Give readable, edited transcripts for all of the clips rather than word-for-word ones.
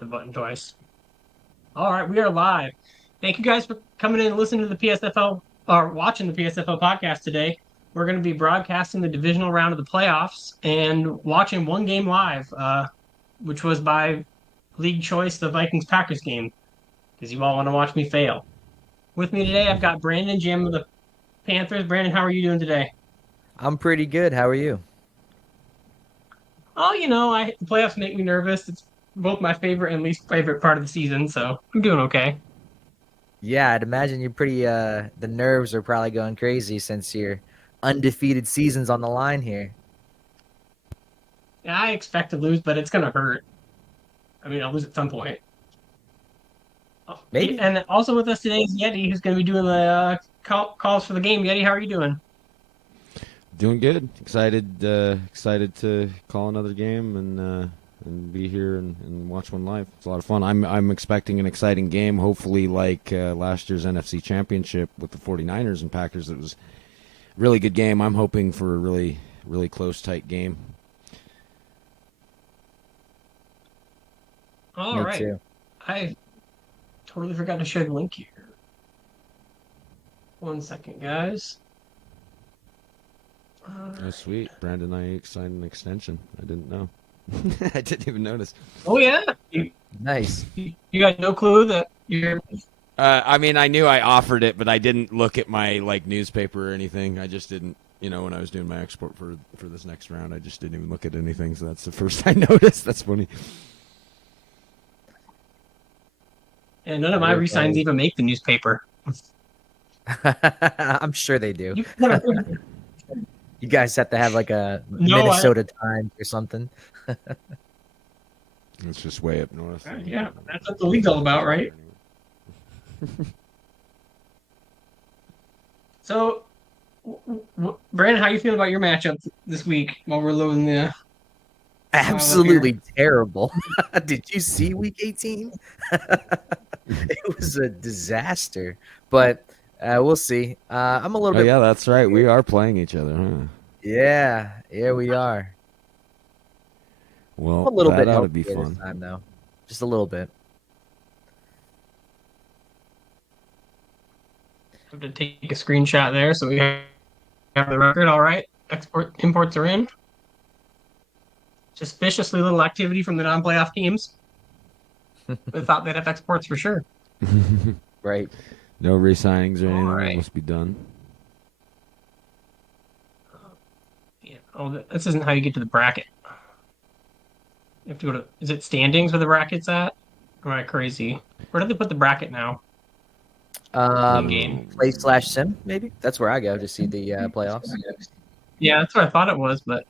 The button twice. All right, we are live. Thank you guys for coming in and listening to the PSFL or watching the PSFL podcast today. We're going to be broadcasting the divisional round of the playoffs and watching one game live, which was by league choice, the Vikings Packers game, because you all want to watch me fail. With me today, I've got Brandon Jim of the Panthers. Brandon, how are you doing today? I'm pretty good. How are you? Oh, the playoffs make me nervous. It's both my favorite and least favorite part of the season, so I'm doing okay. Yeah, I'd imagine you're pretty the nerves are probably going crazy since your undefeated season's on the line here. Yeah, I expect to lose, but it's going to hurt. I mean, I'll lose at some point. Oh, Maybe. and also with us today is Yeti, who's going to be doing the calls for the game. Yeti, how are you doing? Doing good. Excited to call another game and be here and watch one live. It's a lot of fun. I'm expecting an exciting game. Hopefully, like last year's NFC Championship with the 49ers and Packers, it was a really good game. I'm hoping for a really close, tight game. All Me right. too. I totally forgot to share the link here. 1 second, guys. Oh, sweet. Brandon and I signed an extension. I didn't know. I didn't even notice. Oh yeah, you, Nice. you got no clue that you're. I mean, I knew I offered it, but I didn't look at my newspaper or anything. I just didn't, when I was doing my export for this next round, I just didn't even look at anything. So that's the first I noticed. That's funny. And none of my You're resigns funny. even make the newspaper. I'm sure they do. You, You guys have to have like a no, Minnesota Times or something. It's just way up north. yeah, that's what the league's all about, right? So, Brandon, how you feeling about your matchup this week while we're loading the file up here? Absolutely terrible. Did you see week 18? It was a disaster. But we'll see. I'm a little Oh bit. yeah, that's right. We are playing each other, huh? Yeah, we are. Well, A little that bit ought to be healthier this fun. time, though. Just a little bit. Have to take a screenshot there so we have the record. All right, imports are in. Suspiciously little activity from the non-playoff teams. They thought they'd have exports for sure. Right. No re-signings or All anything. That right. must be done. Yeah. Oh, this isn't how you get to the bracket. You have to go to. Is it standings where the bracket's at? Or am I crazy? Where did they put the bracket now? In game. Play/sim, maybe? That's where I go to see the playoffs. Yeah, that's what I thought it was, but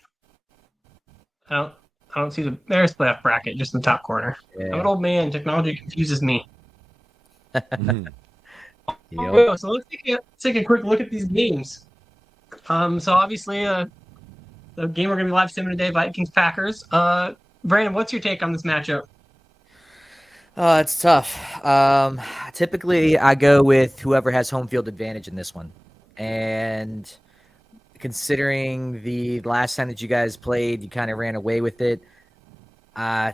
I don't. I don't see the. There's playoff bracket just in the top corner. I'm an Yeah. old man. Technology confuses me. Yep. So let's take a quick look at these games. So obviously, the game we're going to be live streaming today, Vikings Packers. Brandon, what's your take on this matchup? It's tough. Typically, I go with whoever has home field advantage in this one. And considering the last time that you guys played, you kind of ran away with it. I'm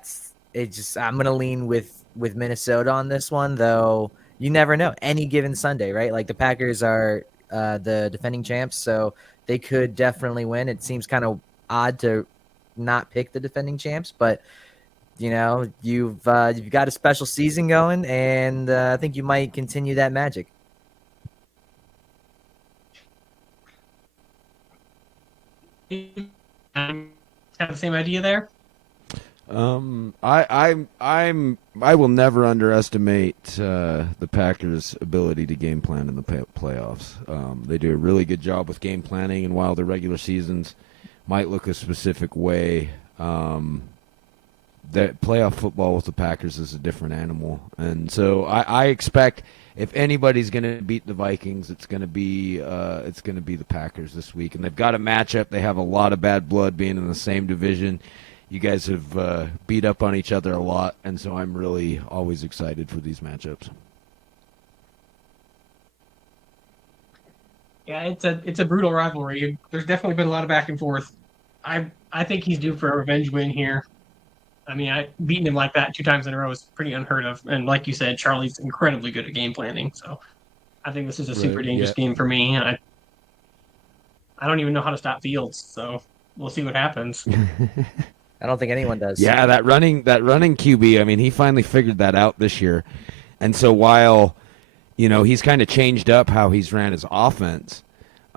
gonna lean with Minnesota on this one, though. You never know. Any given Sunday, right? Like the Packers are the defending champs, so they could definitely win. It seems kind of odd to not pick the defending champs, but you've got a special season going, and I think you might continue that magic. Have the same idea there. I will never underestimate the Packers' ability to game plan in the playoffs. They do a really good job with game planning, and while the regular seasons might look a specific way, that playoff football with the Packers is a different animal. And so I expect if anybody's going to beat the Vikings, it's going to be the Packers this week. And they've got a matchup. They have a lot of bad blood being in the same division. You guys have beat up on each other a lot, and so I'm really always excited for these matchups. Yeah, it's a brutal rivalry. There's definitely been a lot of back and forth. I think he's due for a revenge win here. I mean, beating him like that 2 times in a row is pretty unheard of. And like you said, Charlie's incredibly good at game planning. So I think this is a super Right. dangerous Yeah. game for me. I don't even know how to stop Fields. So we'll see what happens. I don't think anyone does. Yeah, that running QB. I mean, he finally figured that out this year, and so while he's kind of changed up how he's ran his offense,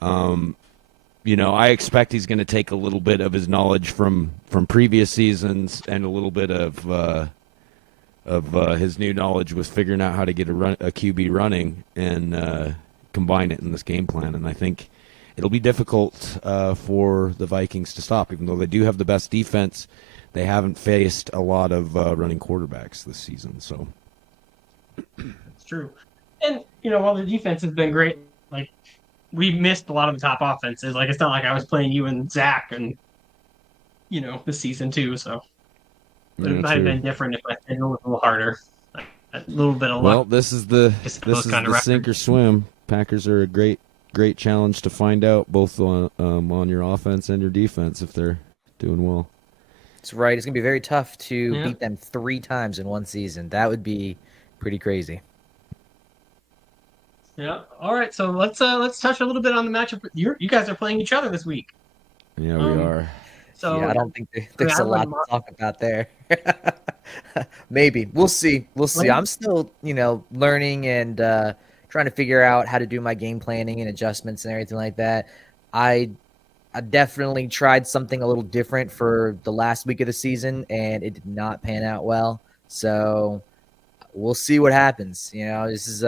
I expect he's going to take a little bit of his knowledge from previous seasons and a little bit of his new knowledge with figuring out how to get a QB running and combine it in this game plan. And I think it'll be difficult for the Vikings to stop, even though they do have the best defense. They haven't faced a lot of running quarterbacks this season, so It's true. And, while the defense has been great, like, we missed a lot of the top offenses. Like, it's not like I was playing you and Zach and, this season too. So it yeah, might have true. been different if I did a little harder. A little bit of Well, luck. this is the Those kind of sink or swim. Packers are a great challenge to find out both on your offense and your defense if they're doing well. That's right. It's going to be very tough to Yeah. beat them 3 times in one season. That would be pretty crazy. Yeah. All right. So let's touch a little bit on the matchup. You guys are playing each other this week. Yeah, we are. So Yeah, I don't think there's I a lot wouldn't to talk about there. Maybe. We'll see. I'm still, learning and trying to figure out how to do my game planning and adjustments and everything like that. I definitely tried something a little different for the last week of the season, and it did not pan out well. So we'll see what happens. This is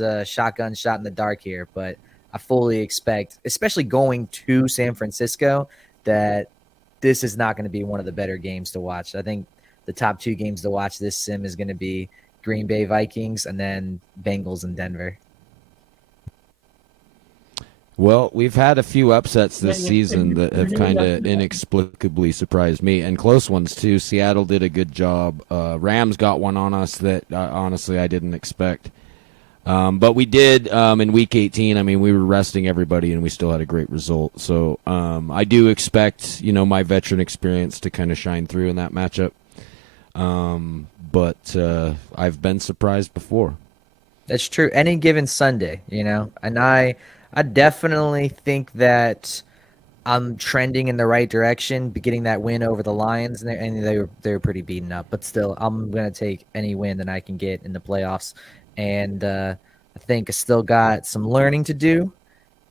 a shotgun shot in the dark here, but I fully expect, especially going to San Francisco, that this is not going to be one of the better games to watch. I think the top 2 games to watch this sim is going to be Green Bay Vikings and then Bengals and Denver. Well, we've had a few upsets this Yeah, season that have yeah. kind of inexplicably surprised me, and close ones too. Seattle did a good job. Rams got one on us that honestly I didn't expect. But we did in Week 18. I mean, we were resting everybody, and we still had a great result. So I do expect my veteran experience to kind of shine through in that matchup. But I've been surprised before. That's true. Any given Sunday, and I definitely think that I'm trending in the right direction, getting that win over the Lions, and they were pretty beaten up. But still, I'm gonna take any win that I can get in the playoffs, and I think I still got some learning to do,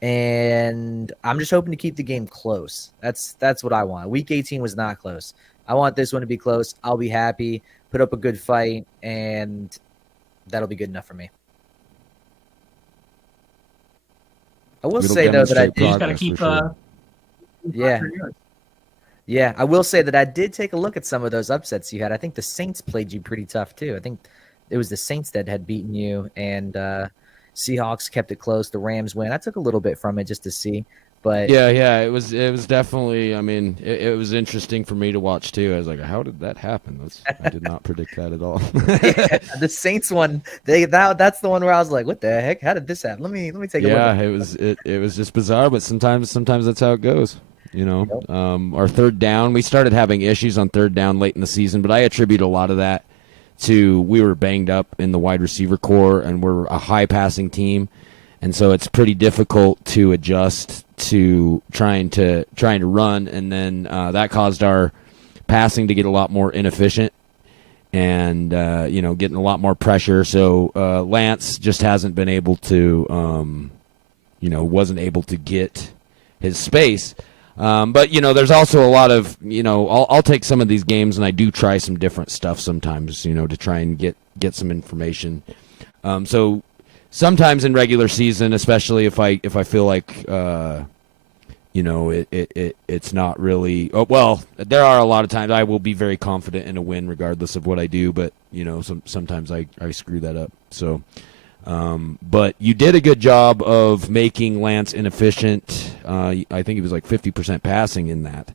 and I'm just hoping to keep the game close. That's what I want. Week 18 was not close. I want this one to be close. I'll be happy, put up a good fight, and that'll be good enough for me. I will It'll say though that I demonstrate You just got to progress keep. for sure. Yeah, I will say that I did take a look at some of those upsets you had. I think the Saints played you pretty tough too. I think it was the Saints that had beaten you, and Seahawks kept it close. The Rams win. I took a little bit from it just to see, but Yeah, it was definitely. I mean, it was interesting for me to watch too. I was like, how did that happen? I did not predict that at all. yeah, the Saints one. That's the one where I was like, what the heck? How did this happen? Let me take a look. Yeah, it was just bizarre, but sometimes that's how it goes. Yep. Our third down, we started having issues on third down late in the season, but I attribute a lot of that to we were banged up in the wide receiver core, and we're a high passing team, and so it's pretty difficult to adjust to trying to run, and then that caused our passing to get a lot more inefficient, and getting a lot more pressure. So Lance just hasn't been able to, wasn't able to get his space. But there's also a lot of I'll take some of these games and I do try some different stuff sometimes to try and get some information. So sometimes in regular season, especially if I feel like it's not really there are a lot of times I will be very confident in a win regardless of what I do, but sometimes I screw that up. So but you did a good job of making Lance inefficient. I think he was like 50% passing in that.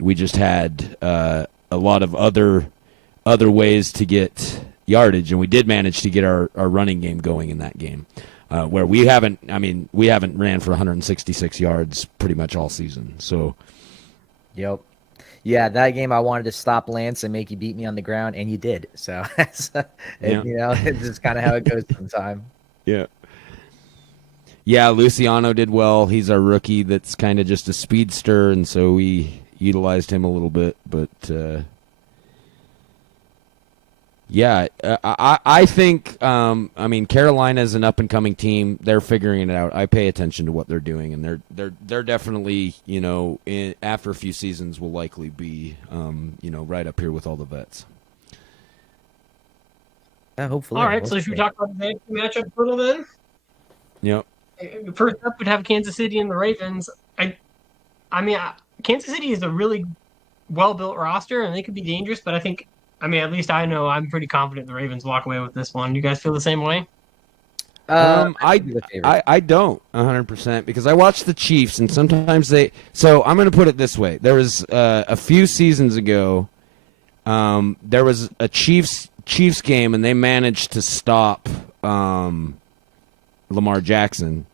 We just had a lot of other ways to get yardage, and we did manage to get our running game going in that game, where we haven't ran for 166 yards pretty much all season. So, Yep. Yeah, that game I wanted to stop Lance and make you beat me on the ground, and you did. So, Yeah. it's just kind of how it goes sometimes. Yeah. Yeah, Luciano did well. He's our rookie that's kind of just a speedster, and so we utilized him a little bit. But yeah, I think I mean Carolina's an up and coming team. They're figuring it out. I pay attention to what they're doing, and they're definitely after a few seasons will likely be right up here with all the vets. Yeah, hopefully. All right, so should we talk about the AFC matchup a little then? Yep. First up, we'd have Kansas City and the Ravens. I mean, Kansas City is a really well-built roster, and they could be dangerous. But I mean, at least I know I'm pretty confident the Ravens walk away with this one. You guys feel the same way? I think the favorite. I don't 100% because I watch the Chiefs and sometimes they. So I'm going to put it this way: there was a few seasons ago, there was a Chiefs game and they managed to stop Lamar Jackson,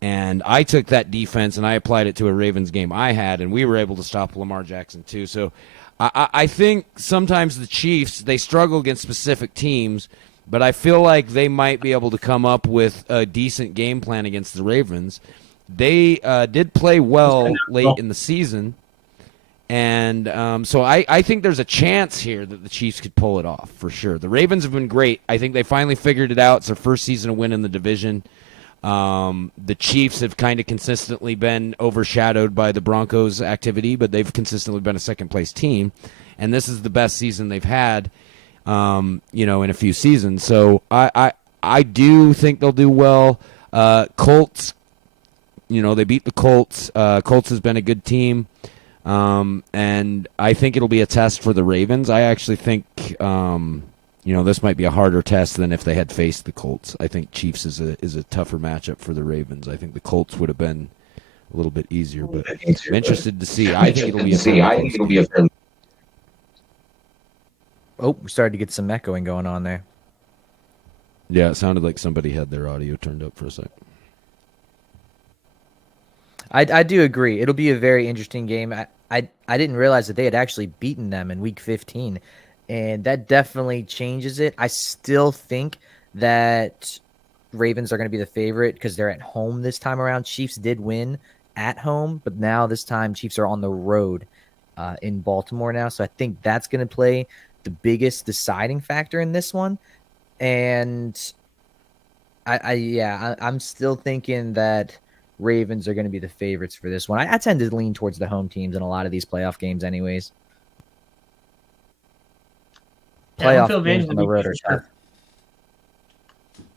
and I took that defense and I applied it to a Ravens game I had, and we were able to stop Lamar Jackson too. So I think sometimes the Chiefs, they struggle against specific teams, but I feel like they might be able to come up with a decent game plan against the Ravens. They did play well late in the season, and so I think there's a chance here that the Chiefs could pull it off for sure. The Ravens have been great. I think they finally figured it out. It's their first season to win in the division. The Chiefs have kind of consistently been overshadowed by the Broncos' activity, but they've consistently been a second-place team, and this is the best season they've had, in a few seasons. So I do think they'll do well. Colts, they beat the Colts. Colts has been a good team, and I think it'll be a test for the Ravens. I actually think this might be a harder test than if they had faced the Colts. I think Chiefs is a tougher matchup for the Ravens. I think the Colts would have been a little bit easier, but I'm interested to see. I think it'll be a fairly Oh, we started to get some echoing going on there. Yeah, it sounded like somebody had their audio turned up for a sec. I do agree. It'll be a very interesting game. I didn't realize that they had actually beaten them in Week 15, and that definitely changes it. I still think that Ravens are going to be the favorite because they're at home this time around. Chiefs did win at home, but now this time Chiefs are on the road in Baltimore now, so I think that's going to play the biggest deciding factor in this one. And I'm still thinking that Ravens are going to be the favorites for this one. I tend to lean towards the home teams in a lot of these playoff games anyways. Playoff games on the road are tough.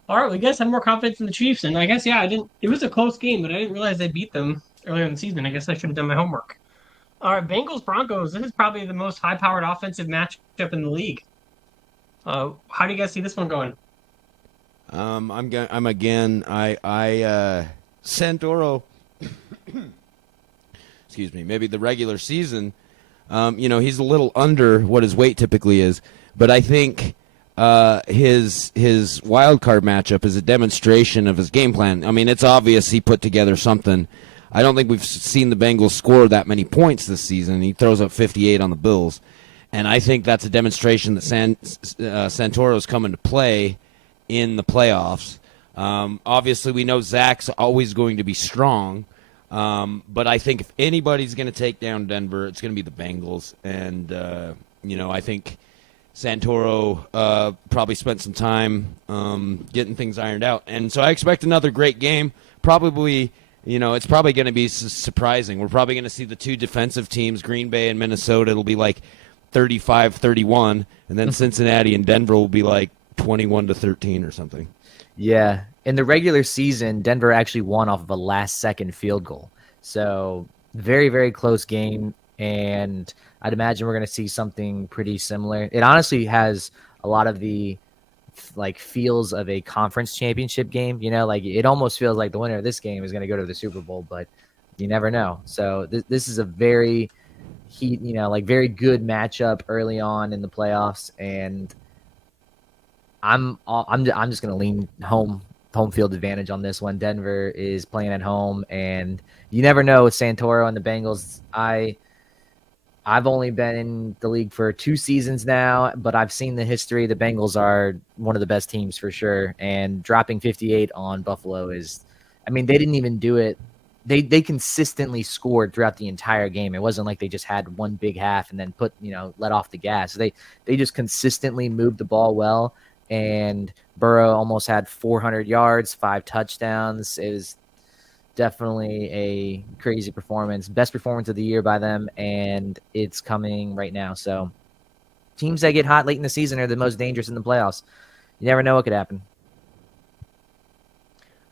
All right, well, you guys have more confidence in the Chiefs, and I guess it was a close game, but I didn't realize they beat them earlier in the season. I guess I should have done my homework. All right, Bengals Broncos. This is probably the most high-powered offensive matchup in the league. How do you guys see this one going? Santoro. Excuse me. Maybe the regular season. He's a little under what his weight typically is, but I think his wild card matchup is a demonstration of his game plan. I mean, it's obvious he put together something. I don't think we've seen the Bengals score that many points this season. He throws up 58 on the Bills, and I think that's a demonstration that Santoro's coming to play in the playoffs. Obviously, we know Zach's always going to be strong, but I think if anybody's going to take down Denver, it's going to be the Bengals. And, I think Santoro probably spent some time getting things ironed out. And so I expect another great game. Probably, it's probably going to be surprising. We're probably going to see the two defensive teams, Green Bay and Minnesota. It'll be like 35-31, and then Cincinnati and Denver will be like 21-13 or something. Yeah. In the regular season, Denver actually won off of a last-second field goal. So very, very close game, and I'd imagine we're going to see something pretty similar. It honestly has a lot of the feels of a conference championship game. It almost feels like the winner of this game is going to go to the Super Bowl, but you never know. So this is a very very good matchup early on in the playoffs, and I'm just going to lean home field advantage on this one. Denver is playing at home, and you never know with Santoro and the Bengals. I've only been in the league for 2 seasons now, but I've seen the history. The Bengals are one of the best teams for sure. And dropping 58 on Buffalo is, I mean, they didn't even do it. They consistently scored throughout the entire game. It wasn't like they just had one big half and then let off the gas. They just consistently moved the ball well. And Burrow almost had 400 yards, 5 touchdowns. It was definitely a crazy performance. Best performance of the year by them, and it's coming right now. So teams that get hot late in the season are the most dangerous in the playoffs. You never know what could happen.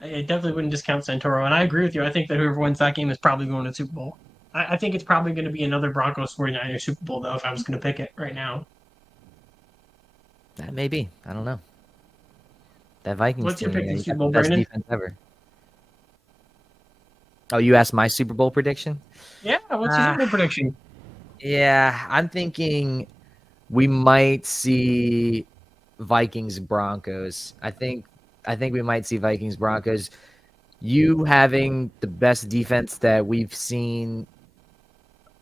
I definitely wouldn't discount Santoro, and I agree with you. I think that whoever wins that game is probably going to the Super Bowl. I think it's probably going to be another Broncos 49ers Super Bowl, though, if I was going to pick it right now. That may be. I don't know. That Vikings What's your team, pick for the you Super got Bowl, the best Brandon? defense ever. Oh, you asked my Super Bowl prediction? Yeah, what's your Super Bowl prediction? Yeah, I'm thinking we might see Vikings Broncos. I think we might see Vikings Broncos. You having the best defense that we've seen.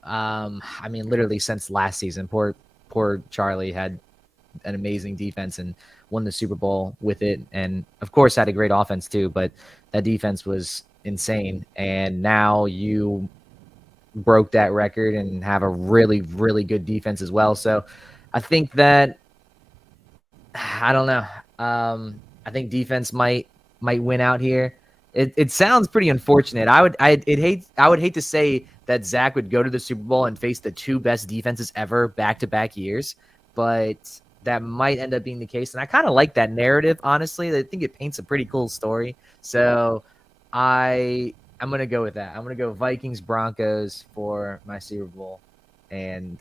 I mean, literally since last season. Poor Charlie had an amazing defense and won the Super Bowl with it, and of course had a great offense too. But that defense was insane, and now you broke that record and have a really, really good defense as well. So I think that I don't know. I think defense might win out here. It sounds pretty unfortunate. I would hate to say that Zach would go to the Super Bowl and face the two best defenses ever back to back years, but that might end up being the case. And I kind of like that narrative, honestly. I think it paints a pretty cool story. So I'm gonna go with that. I'm gonna go Vikings Broncos for my Super Bowl, and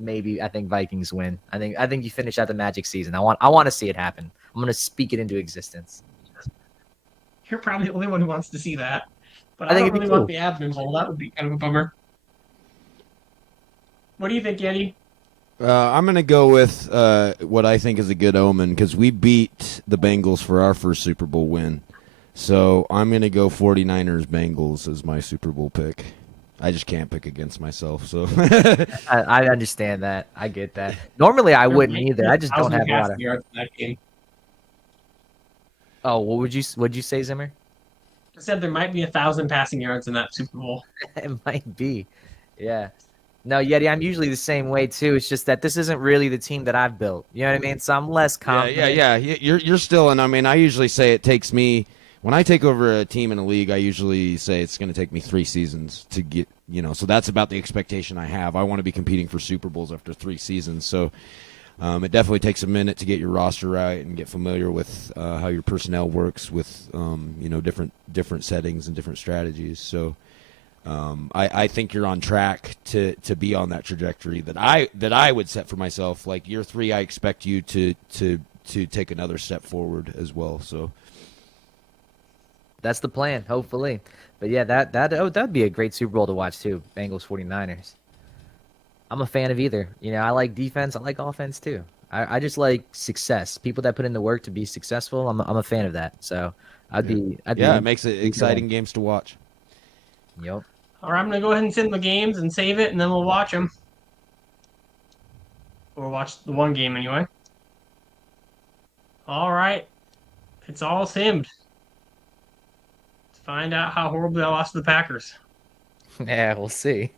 maybe I think Vikings win. I think you finish out the Magic season. I want to see it happen. I'm gonna speak it into existence. You're probably the only one who wants to see that. But I I think don't it'd be really cool. want the Admin Bowl. That would be kind of a bummer. What do you think, Yeti? I'm going to go with what I think is a good omen because we beat the Bengals for our first Super Bowl win. So I'm going to go 49ers Bengals as my Super Bowl pick. I just can't pick against myself. So I understand that. I get that. Normally I There wouldn't might either. be I just don't 1,000 have a lot passing of. yards in that game. Oh, what'd you say, Zimmer? I said there might be 1,000 passing yards in that Super Bowl. It might be. Yeah. No, Yeti, I'm usually the same way too. It's just that this isn't really the team that I've built. You know what I mean? So I'm less confident. yeah. You're still, and I mean, I usually say it takes me when I take over a team in a league. I usually say it's going to take me 3 seasons to get, So that's about the expectation I have. I want to be competing for Super Bowls after 3 seasons. So it definitely takes a minute to get your roster right and get familiar with how your personnel works with different settings and different strategies. So. I think you're on track to be on that trajectory that I would set for myself. Like year 3, I expect you to take another step forward as well. So That's the plan, hopefully. But yeah, that'd be a great Super Bowl to watch too. Bengals 49ers. I'm a fan of either. I like defense, I like offense too. I just like success. People that put in the work to be successful, I'm a fan of that. So I'd be it makes it exciting games to watch. Yep. All right, I'm going to go ahead and send the games and save it, and then we'll watch them. Or watch the one game anyway. All right. It's all simmed. Let's find out how horribly I lost to the Packers. Yeah, we'll see.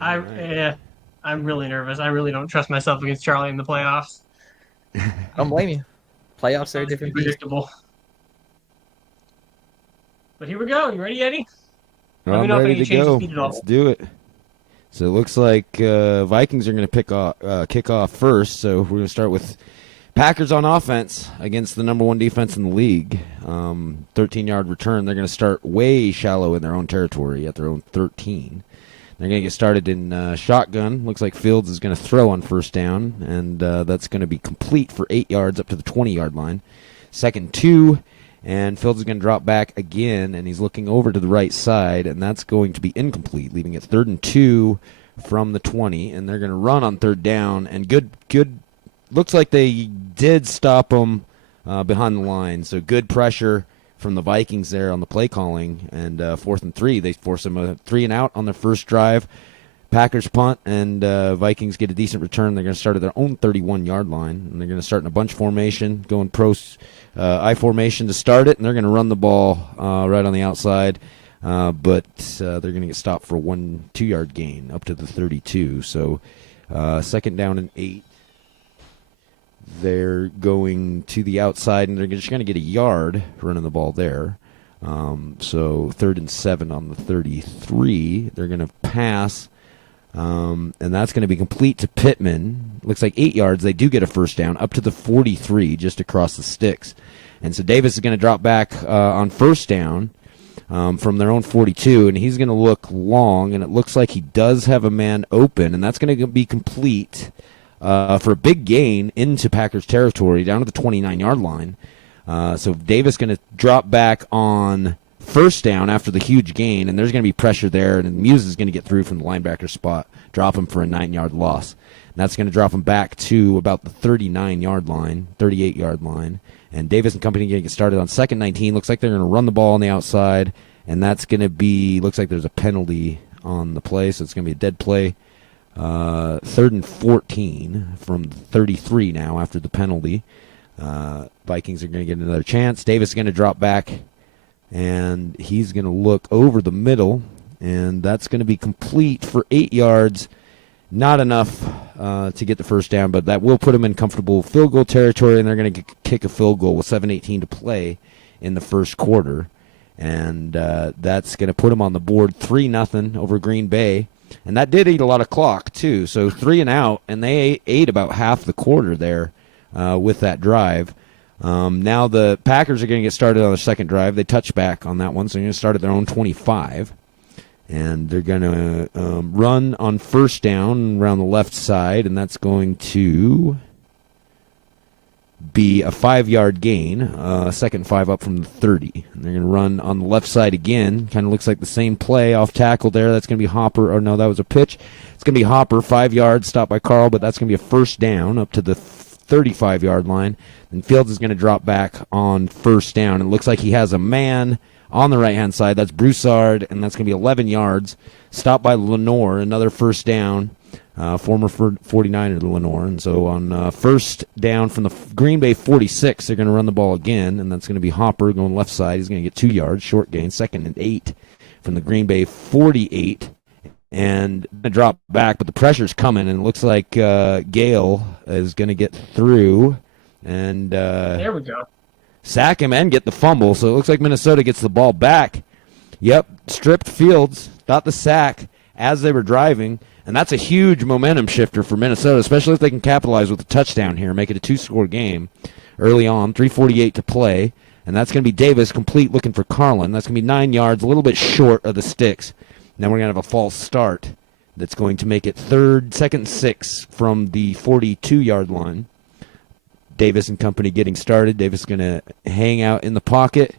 I'm really nervous. I really don't trust myself against Charlie in the playoffs. I don't blame you. Playoffs are a different beast. Predictable. But here we go. You ready, Eddie? Let me I'm know if ready any to changes go. need at all. Let's do it. So it looks like Vikings are going to kick off first. So we're going to start with Packers on offense against the number 1 defense in the league. 13-yard return. They're going to start way shallow in their own territory at their own 13. They're going to get started in shotgun. Looks like Fields is going to throw on first down, and that's going to be complete for 8 yards up to the 20-yard line. 2nd 2. And Fields is going to drop back again, and he's looking over to the right side, and that's going to be incomplete, leaving it 3rd and 2 from the 20. And they're going to run on 3rd down, and good. Looks like they did stop them behind the line, so good pressure from the Vikings there on the play calling. And 4th and 3, they force them a 3 and out on their first drive. Packers punt, and Vikings get a decent return. They're going to start at their own 31-yard line, and they're going to start in a bunch formation, going I formation to start it, and they're going to run the ball right on the outside, but they're going to get stopped for a 1-2-yard gain up to the 32. So second down and 8. They're going to the outside, and they're just going to get a yard running the ball there. So 3rd and 7 on the 33. They're going to pass, and that's going to be complete to Pittman. Looks like 8 yards. They do get a first down up to the 43, just across the sticks. And so Davis is going to drop back on first down from their own 42, and he's going to look long, and it looks like he does have a man open, and that's going to be complete for a big gain into Packers territory down to the 29-yard line. So Davis going to drop back on first down after the huge gain, and there's going to be pressure there, and Muse is going to get through from the linebacker spot, drop him for a 9-yard loss. And that's going to drop him back to about the 39-yard line, 38-yard line. And Davis and company going to get started on 2nd 19. Looks like they're going to run the ball on the outside, and that's going to be, looks like there's a penalty on the play, so it's going to be a dead play. 3rd and 14 from 33 now after the penalty. Vikings are going to get another chance. Davis is going to drop back, and he's going to look over the middle, and that's going to be complete for 8 yards. Not enough to get the first down, but that will put them in comfortable field goal territory, and they're going to kick a field goal with 7:18 to play in the first quarter. And that's going to put them on the board 3-0 over Green Bay. And that did eat a lot of clock, too. So 3 and out, and they ate about half the quarter there with that drive. Now the Packers are going to get started on the second drive. They touch back on that one, so they're going to start at their own 25. And they're going to run on first down around the left side, and that's going to be a 5-yard gain, second 5 up from the 30. And they're going to run on the left side again. Kind of looks like the same play off tackle there. That's going to be Hopper. Or no, that was a pitch. It's going to be Hopper, 5 yards, stopped by Carl, but that's going to be a first down up to the 35-yard line. And Fields is going to drop back on first down. It looks like he has a man on the right-hand side. That's Broussard, and that's going to be 11 yards. Stopped by Lenore, another first down. Former 49er Lenore. And so on first down from the Green Bay 46, they're going to run the ball again, and that's going to be Hopper going left side. He's going to get 2 yards, short gain, 2nd and 8 from the Green Bay 48. And going to drop back, but the pressure's coming, and it looks like Gale is going to get through. And there we go. Sack him and get the fumble. So it looks like Minnesota gets the ball back. Yep, stripped Fields, got the sack as they were driving. And that's a huge momentum shifter for Minnesota, especially if they can capitalize with a touchdown here, make it a 2-score game early on, 3:48 to play. And that's going to be Davis complete looking for Carlin. That's going to be 9 yards, a little bit short of the sticks. And then we're going to have a false start that's going to make it 2nd and 6 from the 42-yard line. Davis and company getting started. Davis is going to hang out in the pocket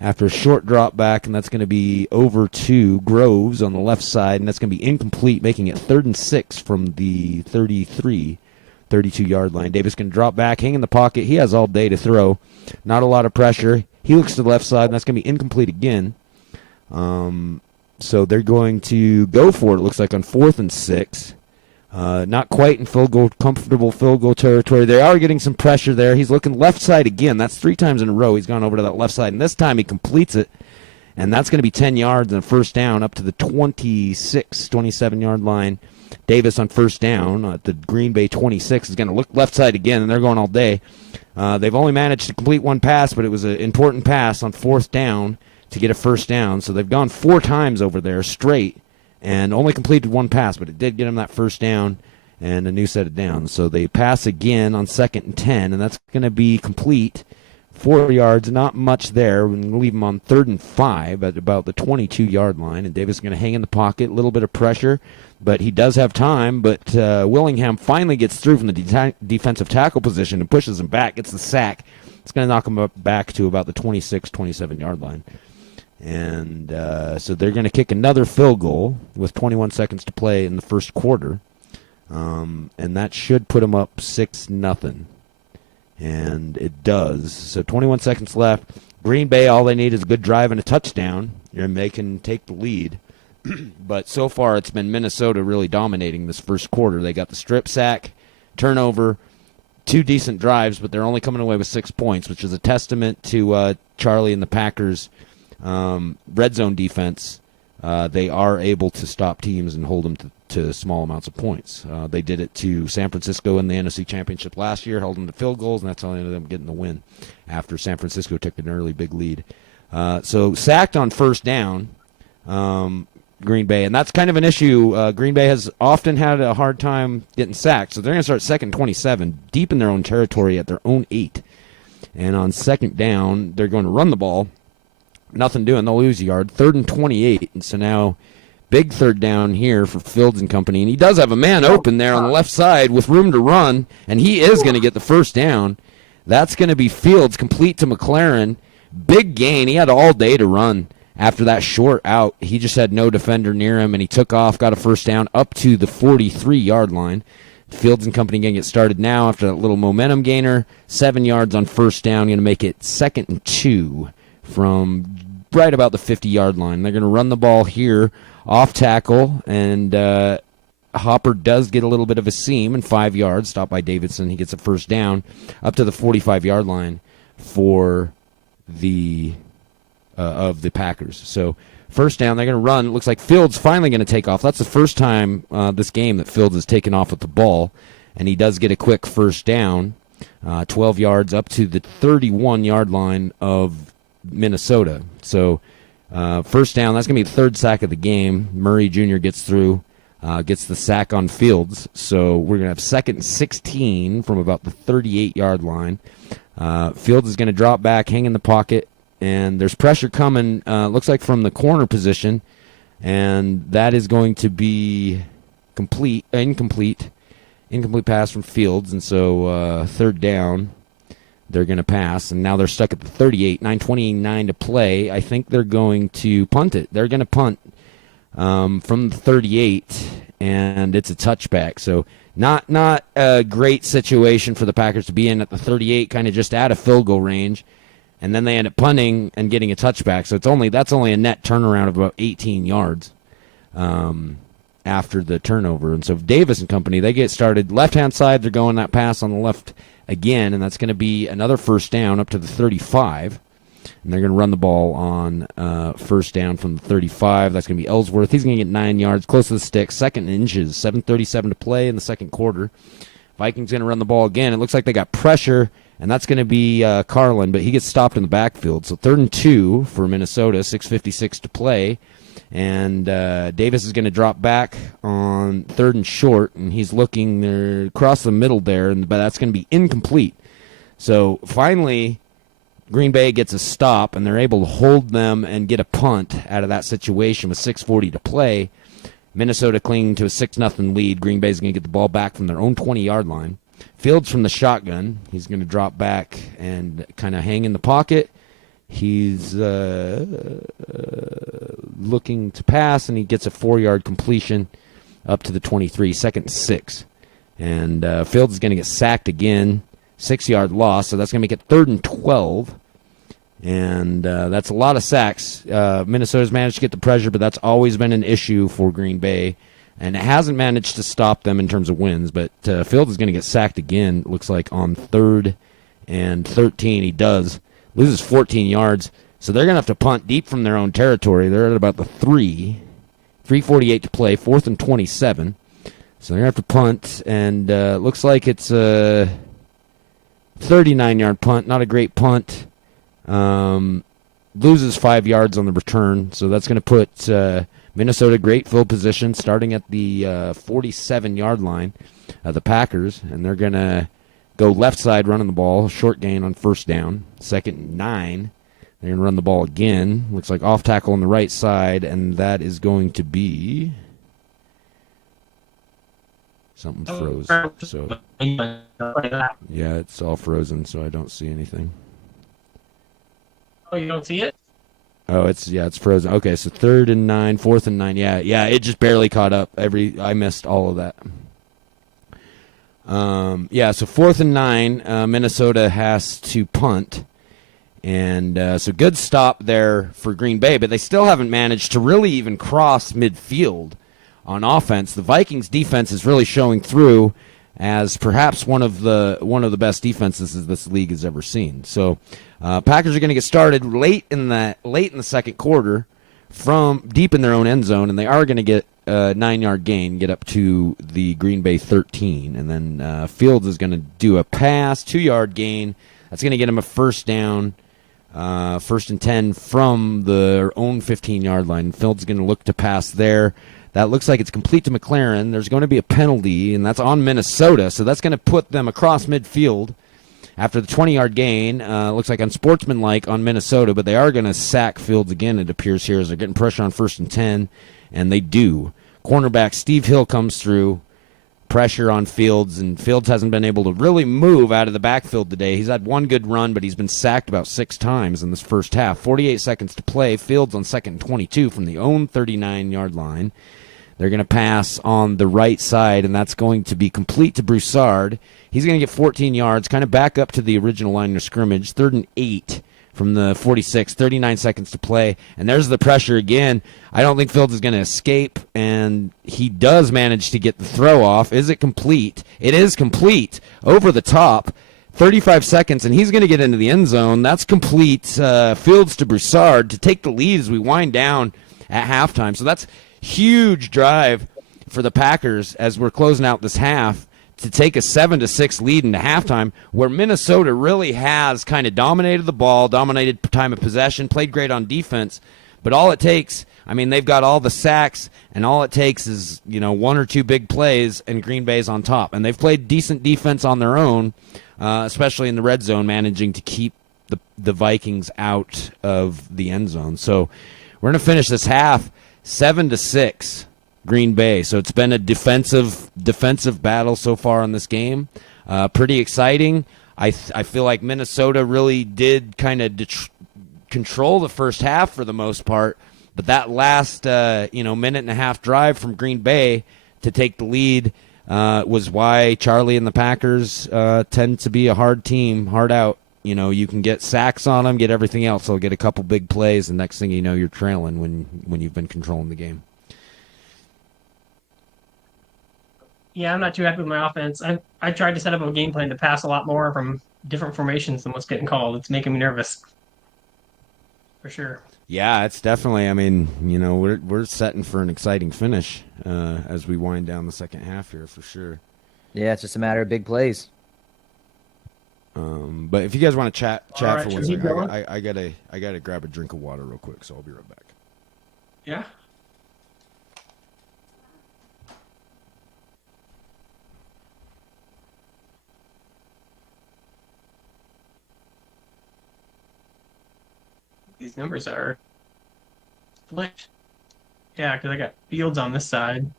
after a short drop back, and that's going to be over to Groves on the left side, and that's going to be incomplete, making it 3rd and 6 from the 32-yard line. Davis going to drop back, hang in the pocket. He has all day to throw. Not a lot of pressure. He looks to the left side, and that's going to be incomplete again. So they're going to go for it, looks like, on 4th and 6. Not quite in comfortable field goal territory. They are getting some pressure there. He's looking left side again. That's 3 times in a row he's gone over to that left side, and this time he completes it, and that's going to be 10 yards and a first down up to the 27-yard line. Davis on first down at the Green Bay 26 is going to look left side again, and they're going all day. They've only managed to complete one pass, but it was an important pass on 4th down to get a first down, so they've gone 4 times over there straight and only completed one pass, but it did get him that first down and a new set of downs. So they pass again on 2nd and 10, and that's going to be complete. 4 yards, not much there. We're going to leave him on 3rd and 5 at about the 22-yard line, and Davis is going to hang in the pocket, a little bit of pressure, but he does have time. But Willingham finally gets through from the defensive tackle position and pushes him back, gets the sack. It's going to knock him back to about the 26, 27-yard line. And so they're going to kick another field goal with 21 seconds to play in the first quarter. And that should put them up 6-0. And it does. So 21 seconds left. Green Bay, all they need is a good drive and a touchdown, and they can take the lead. But so far, it's been Minnesota really dominating this first quarter. They got the strip sack, turnover, 2 decent drives, but they're only coming away with 6 points, which is a testament to Charlie and the Packers' red zone defense. They are able to stop teams and hold them to small amounts of points. They did it to San Francisco in the NFC Championship last year, held them to field goals, and that's how they ended up getting the win after San Francisco took an early big lead. So sacked on first down, Green Bay, and that's kind of an issue. Green Bay has often had a hard time getting sacked, so they're going to start second 27, deep in their own territory at their own 8. And on second down, they're going to run the ball. Nothing doing. They'll lose a yard. 3rd and 28, and so now big third down here for Fields and company, and he does have a man open there on the left side with room to run, and he is going to get the first down. That's going to be Fields, complete to McLaren. Big gain. He had all day to run. After that short out, he just had no defender near him, and he took off, got a first down up to the 43-yard line. Fields and company going to get started now after that little momentum gainer. 7 yards on first down, going to make it 2nd and 2 from right about the 50-yard line. They're going to run the ball here off tackle, and Hopper does get a little bit of a seam and 5 yards, stopped by Davidson. He gets a first down up to the 45-yard line for the of the Packers. So first down, they're going to run. It looks like Fields finally going to take off. That's the first time this game that Fields has taken off with the ball, and he does get a quick first down, 12 yards up to the 31-yard line of Minnesota. So first down, that's going to be the 3rd sack of the game. Murray Jr. gets through, gets the sack on Fields. So we're going to have 2nd and 16 from about the 38-yard line. Fields is going to drop back, hang in the pocket, and there's pressure coming, looks like from the corner position, and that is going to be incomplete pass from Fields, and so 3rd down, they're going to pass, and now they're stuck at the 38, 9:29 to play. I think they're going to punt it. They're going to punt from the 38, and it's a touchback, so not a great situation for the Packers to be in at the 38, kind of just out of field goal range. And then they end up punting and getting a touchback. So that's only a net turnaround of about 18 yards after the turnover. And so Davis and company, they get started. Left-hand side, they're going that pass on the left again, and that's going to be another first down up to the 35. And they're going to run the ball on first down from the 35. That's going to be Ellsworth. He's going to get 9 yards, close to the stick, 2nd inches, 7:37 to play in the second quarter. Vikings going to run the ball again. It looks like they got pressure, and that's going to be Carlin, but he gets stopped in the backfield. So 3rd and 2 for Minnesota, 6:56 to play. And Davis is going to drop back on 3rd and short, and he's looking there across the middle there, but that's going to be incomplete. So finally, Green Bay gets a stop, and they're able to hold them and get a punt out of that situation with 6:40 to play. Minnesota clinging to a 6-0 lead. Green Bay's going to get the ball back from their own 20-yard line. Fields from the shotgun. He's going to drop back and kind of hang in the pocket. He's looking to pass, and he gets a 4-yard completion up to the 23, 2nd and 6. And Fields is going to get sacked again, 6-yard loss, so that's going to make it 3rd and 12. And that's a lot of sacks. Minnesota's managed to get the pressure, but that's always been an issue for Green Bay. And it hasn't managed to stop them in terms of wins. But Fields is going to get sacked again, it looks like, on 3rd and 13. He does. Loses 14 yards. So they're going to have to punt deep from their own territory. They're at about the 3:48 to play, 4th and 27. So they're going to have to punt. And it looks like it's a 39-yard punt. Not a great punt. Loses 5 yards on the return, so that's going to put Minnesota great field position starting at the 47-yard line of the Packers, and they're going to go left side running the ball, short gain on first down, 2nd and 9. They're going to run the ball again. Looks like off tackle on the right side, and that is going to be something froze. So yeah, it's all frozen, so I don't see anything. Oh, you don't see it? Oh, it's frozen. Okay, so 3rd and 9, 4th and 9. Yeah, it just barely caught up. I missed all of that. So 4th and 9, Minnesota has to punt, And so good stop there for Green Bay, but they still haven't managed to really even cross midfield on offense. The Vikings defense is really showing through as perhaps one of the best defenses this league has ever seen. So Packers are going to get started late in the second quarter from deep in their own end zone, and they are going to get a 9-yard gain, get up to the Green Bay 13, and then Fields is going to do a pass, 2-yard gain. That's going to get him a first down, first and 10 from their own 15-yard line. Fields is going to look to pass there. That looks like it's complete to McLaren. There's going to be a penalty, and that's on Minnesota, so that's going to put them across midfield after the 20-yard gain. Looks like unsportsmanlike on Minnesota, but they are going to sack Fields again, it appears here, as they're getting pressure on first and 10, and they do. Cornerback Steve Hill comes through, pressure on Fields, and Fields hasn't been able to really move out of the backfield today. He's had one good run, but he's been sacked about 6 times in this first half. 48 seconds to play. Fields on second and 22 from the own 39-yard line. They're going to pass on the right side, and that's going to be complete to Broussard. He's going to get 14 yards, kind of back up to the original line of scrimmage. 3rd and 8 from the 46, 39 seconds to play. And there's the pressure again. I don't think Fields is going to escape, and he does manage to get the throw off. Is it complete? It is complete. Over the top. 35 seconds, and he's going to get into the end zone. That's complete. Fields to Broussard to take the lead as we wind down at halftime. So that's huge drive for the Packers as we're closing out this half to take a 7-6 lead into halftime, where Minnesota really has kind of dominated the ball, dominated time of possession, played great on defense. But all it takes, I mean, they've got all the sacks, and all it takes is, 1 or 2 big plays, and Green Bay's on top. And they've played decent defense on their own, especially in the red zone, managing to keep the Vikings out of the end zone. So we're going to finish this half 7-6 Green Bay. So it's been a defensive battle so far in this game. Pretty exciting. I feel like Minnesota really did kind of control the first half for the most part, but that last minute and a half drive from Green Bay to take the lead was why Charlie and the Packers tend to be a hard team, hard out. You can get sacks on them, get everything else. They'll get a couple big plays, and next thing you know, you're trailing when you've been controlling the game. Yeah, I'm not too happy with my offense. I tried to set up a game plan to pass a lot more from different formations than what's getting called. It's making me nervous, for sure. Yeah, it's definitely. I mean, we're setting for an exciting finish as we wind down the second half here, for sure. Yeah, it's just a matter of big plays. But if you guys want to chat right, for 1 second, I gotta grab a drink of water real quick, so I'll be right back. Yeah. These numbers are flipped. Yeah, because I got Fields on this side.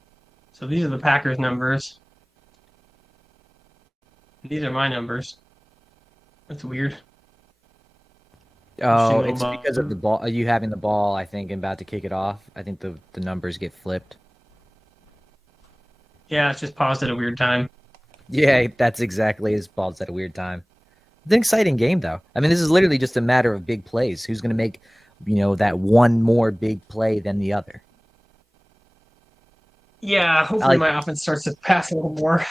So these are the Packers numbers. These are my numbers. That's weird. Oh, Single it's ball. because of the ball. You having the ball, I think, and about to kick it off. I think the numbers get flipped. Yeah, it's just paused at a weird time. Yeah, that's exactly his balls at a weird time. It's an exciting game, though. I mean, this is literally just a matter of big plays. Who's going to make, that one more big play than the other? Yeah, hopefully my offense starts to pass a little more.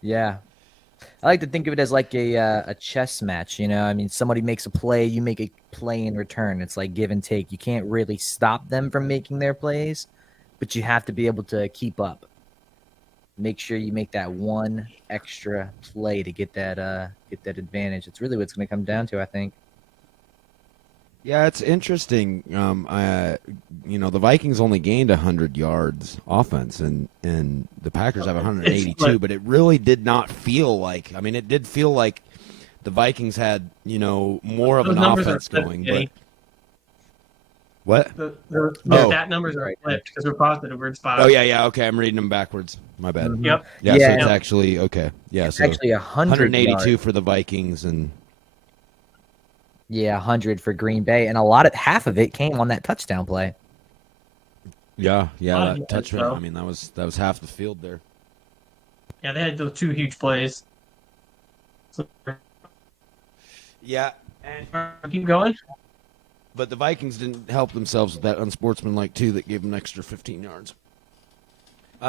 Yeah. I like to think of it as like a chess match, I mean, somebody makes a play, you make a play in return. It's like give and take. You can't really stop them from making their plays, but you have to be able to keep up. Make sure you make that one extra play to get that advantage. It's really what it's going to come down to, I think. Yeah, it's interesting. The Vikings only gained 100 yards offense, and the Packers have 182. But it really did not feel like. I mean, it did feel like the Vikings had more of an offense going. But what? The stat numbers are flipped because we're paused at a weird spot. Oh yeah. Okay, I'm reading them backwards. My bad. Mm-hmm. Yep. Yeah. So it's actually okay. Yeah. It's so actually 182 yards. for the Vikings and. Yeah, 100 for Green Bay, and half of it came on that touchdown play. Yeah, that defense, touchdown. I mean, that was half the field there. Yeah, they had those 2 huge plays. So, Yeah, Keep going. but the Vikings didn't help themselves with that unsportsmanlike two that gave them an extra 15 yards.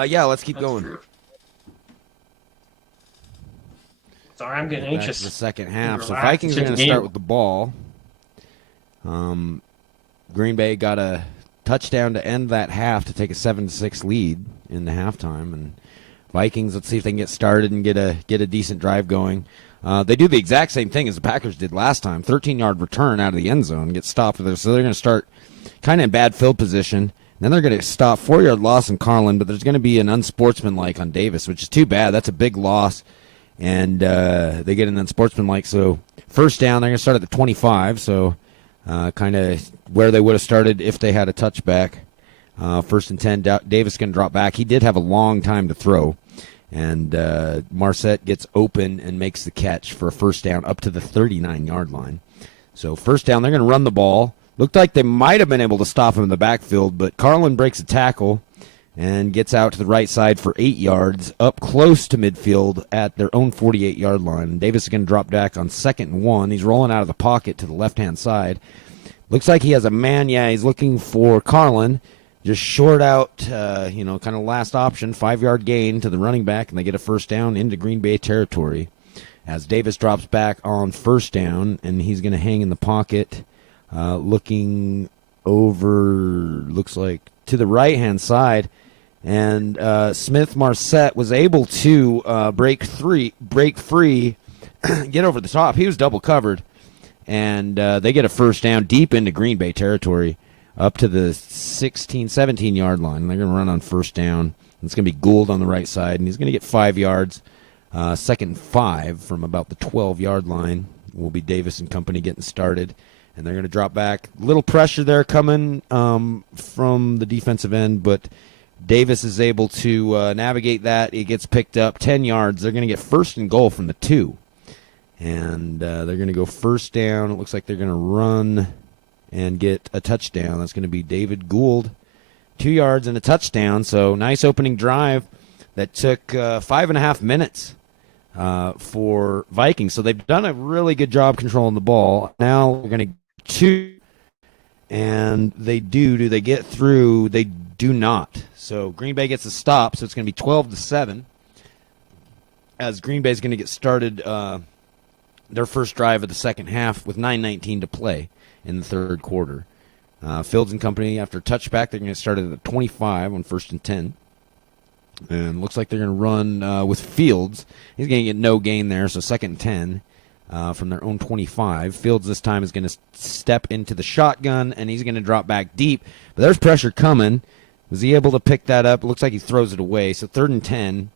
Yeah, let's keep That's going. true. Sorry, I'm getting Back to the anxious. second half. So Relax. Vikings It's are just going a to game. start with the ball. Green Bay got a touchdown to end that half to take a 7-6 lead in the halftime, and Vikings, let's see if they can get started and get a decent drive going. They do the exact same thing as the Packers did last time. 13-yard return out of the end zone, get stopped there. So they're going to start kind of in bad field position. Then they're going to stop 4-yard loss in Carlin, but there's going to be an unsportsmanlike on Davis, which is too bad. That's a big loss, and they get an unsportsmanlike. So first down, they're going to start at the 25, so kind of where they would have started if they had a touchback. First and 10, Davis going to drop back. He did have a long time to throw. And Marset gets open and makes the catch for a first down up to the 39-yard line. So first down, they're going to run the ball. Looked like they might have been able to stop him in the backfield, but Carlin breaks a tackle and gets out to the right side for 8 yards, up close to midfield at their own 48-yard line. Davis is going to drop back on 2nd and 1. He's rolling out of the pocket to the left-hand side. Looks like he has a man. Yeah, he's looking for Carlin. Just short out, kind of last option, 5-yard gain to the running back, and they get a first down into Green Bay territory as Davis drops back on first down, and he's going to hang in the pocket, looking over, looks like, to the right-hand side, and Smith Marset was able to break free, get over the top. He was double covered, and they get a first down deep into Green Bay territory, up to the 16, 17-yard line. They're going to run on first down. It's going to be Gould on the right side, and he's going to get 5 yards. 2nd and 5 from about the 12-yard line will be Davis and company getting started. And they're going to drop back. Little pressure there coming from the defensive end, but Davis is able to navigate that. It gets picked up 10 yards. They're going to get first and goal from the 2. And they're going to go first down. It looks like they're going to run and get a touchdown. That's going to be David Gould, 2 yards and a touchdown. So nice opening drive that took 5.5 minutes for Vikings. So they've done a really good job controlling the ball. Now we're going to 2, and they do. Do they get through? They do not. So Green Bay gets a stop. So it's going to be 12-7 as Green Bay is going to get started their first drive of the second half with 9:19 to play in the third quarter. Fields and company, after touchback, they're going to start at the 25 on 1st and 10. And looks like they're going to run with Fields. He's going to get no gain there, so 2nd and 10 from their own 25. Fields this time is going to step into the shotgun, and he's going to drop back deep. But there's pressure coming. Was he able to pick that up? It looks like he throws it away. So 3rd and 10.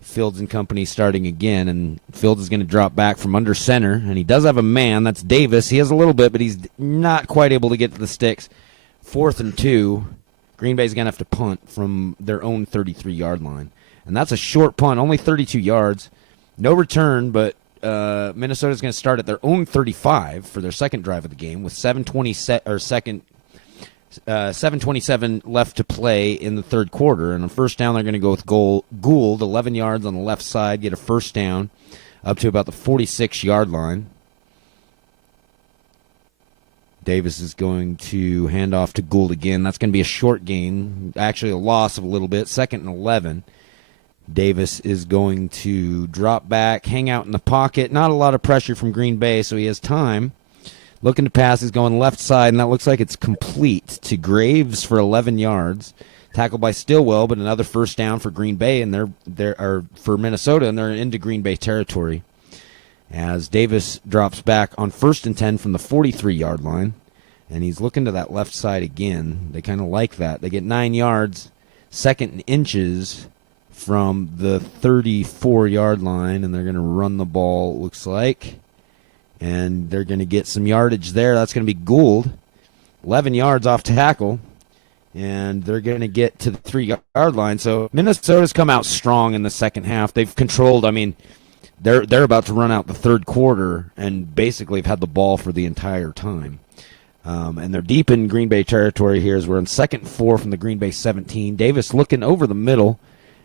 Fields and company starting again, and Fields is going to drop back from under center, and he does have a man. That's Davis. He has a little bit, but he's not quite able to get to the sticks. 4th and 2. Green Bay's going to have to punt from their own 33-yard line, and that's a short punt, only 32 yards. No return, but Minnesota's going to start at their own 35 for their second drive of the game with 7:27 left to play in the third quarter. And on first down, they're going to go with Gould, 11 yards on the left side, get a first down up to about the 46-yard line. Davis is going to hand off to Gould again. That's going to be a short gain, actually a loss of a little bit. 2nd and 11. Davis is going to drop back, hang out in the pocket. Not a lot of pressure from Green Bay, so he has time. Looking to pass, he's going left side, and that looks like it's complete to Graves for 11 yards. Tackled by Stillwell, but another first down for Green Bay, and they're for Minnesota, and they're into Green Bay territory. As Davis drops back on 1st and 10 from the 43-yard line, and he's looking to that left side again. They kind of like that. They get 9 yards, 2nd and inches from the 34-yard line, and they're going to run the ball, it looks like. And they're going to get some yardage there. That's going to be Gould, 11 yards off tackle. And they're going to get to the 3-yard line. So Minnesota's come out strong in the second half. They've controlled, they're about to run out the third quarter and basically have had the ball for the entire time. And they're deep in Green Bay territory here as we're in 2nd and 4 from the Green Bay 17. Davis looking over the middle,